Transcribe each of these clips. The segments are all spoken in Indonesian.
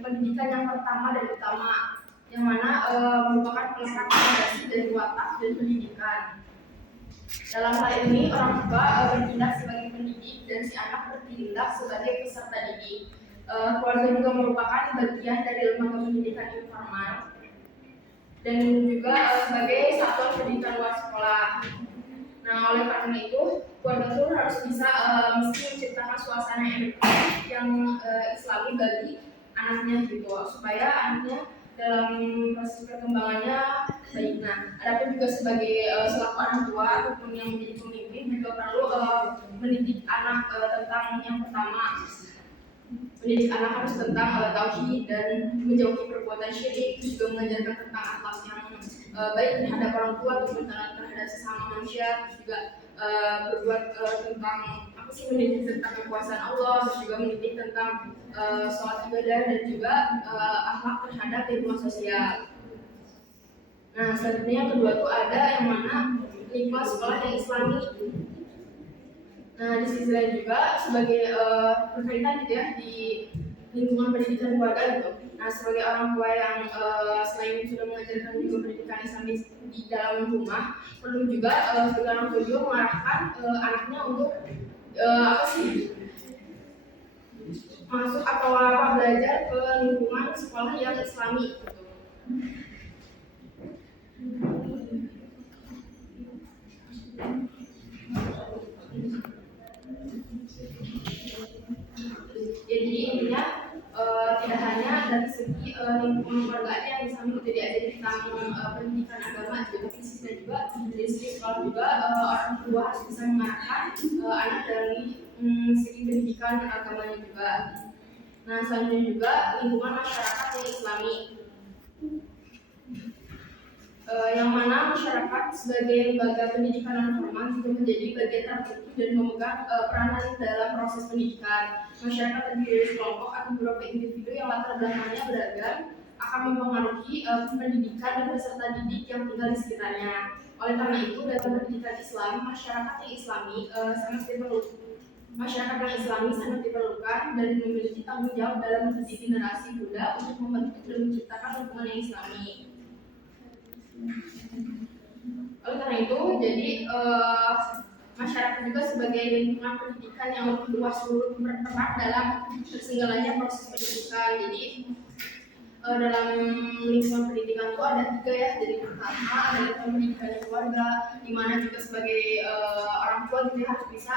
pendidikan yang pertama dan utama, yang mana merupakan pelengkap fondasi dari watak dan pendidikan. Dalam hal ini orang tua bertindak sebagai pendidik dan si anak bertindak sebagai peserta didik. Keluarga juga merupakan bagian dari lembaga pendidikan informal dan juga sebagai satuan pendidikan luar sekolah. Nah, oleh karena itu keluarga itu harus bisa mesti menciptakan suasana yang islami bagi anaknya gitu, supaya anaknya dalam proses perkembangannya baik. Nah, adapun juga sebagai selaku orang tua ataupun yang menjadi pemimpin juga perlu mendidik anak tentang yang pertama, mendidik anak harus tentang tauhid dan menjauhi perbuatan syirik, juga mengajarkan tentang akhlak yang baik terhadap orang tua ataupun terhadap sesama manusia, juga berbuat tentang mendidik tentang kekuasaan Allah, terus juga mendidik tentang sholat ibadah dan juga akhlak terhadap lingkungan sosial. Nah, selanjutnya yang kedua tuh ada yang mana lingkungan sekolah yang islami. Nah, di sisi lain juga sebagai berkaitan gitu ya di lingkungan pendidikan keluarga gitu. Nah, sebagai orang tua yang selain sudah mengajarkan juga pendidikan Islam di dalam rumah, perlu juga sebagai orang tua juga mengarahkan anaknya untuk masuk atau belajar ke lingkungan sekolah yang islami gitu. Jadi intinya tidak hanya dari segi lingkungan keluarga aja yang islami itu diajari tentang pendidikan agama, juga dari segi sekolah juga orang tua harus bisa mengarahkan anak dari segi pendidikan agamanya juga. Nah, selanjutnya juga lingkungan masyarakat yang islami, yang mana masyarakat sebagai lembaga pendidikan non formal juga menjadi bagian terpenting dan memegang peranan dalam proses pendidikan. Masyarakat terdiri dari kelompok atau beberapa individu yang latar belakangnya beragam akan mempengaruhi pendidikan dan peserta didik yang tinggal di sekitarnya. Oleh karena itu, dalam pendidikan Islam, masyarakat yang islami sangat diperlukan dan memiliki tanggung jawab dalam mendidik generasi muda untuk membentuk dan menciptakan lingkungan yang islami. Oleh karena itu, jadi masyarakat juga sebagai lingkungan pendidikan yang lebih luas berperan dalam terselenggaranya proses pendidikan. Jadi dalam lingkungan pendidikan itu ada 3 ya. Jadi pertama ada lingkungan pendidikan keluarga, di mana juga sebagai orang tua juga harus bisa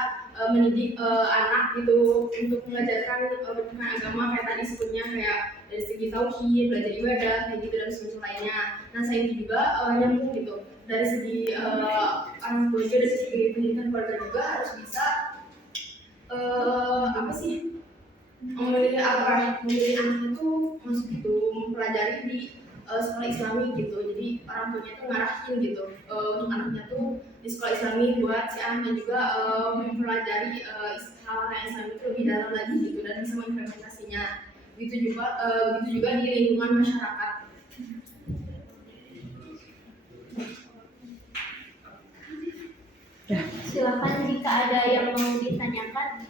mendidik anak gitu untuk mengajarkan pendidikan agama kayak tadi sebutnya, kayak dari segi tauhid, belajar ibadah, kayak gitu dan sebagainya lainnya. Nah, saya juga nyambung gitu dari segi orang tua juga, dari segi pendidikan keluarga juga harus bisa memilih anak itu masuk gitu, mempelajari di sekolah islami gitu. Jadi orang tuanya tuh ngarahin gitu untuk anaknya tuh di sekolah islami buat si anaknya juga mempelajari hal-hal Islam itu lebih dalam lagi gitu dan bisa mengimplementasinya. Begitu juga di lingkungan masyarakat. Silakan jika ada yang mau ditanyakan.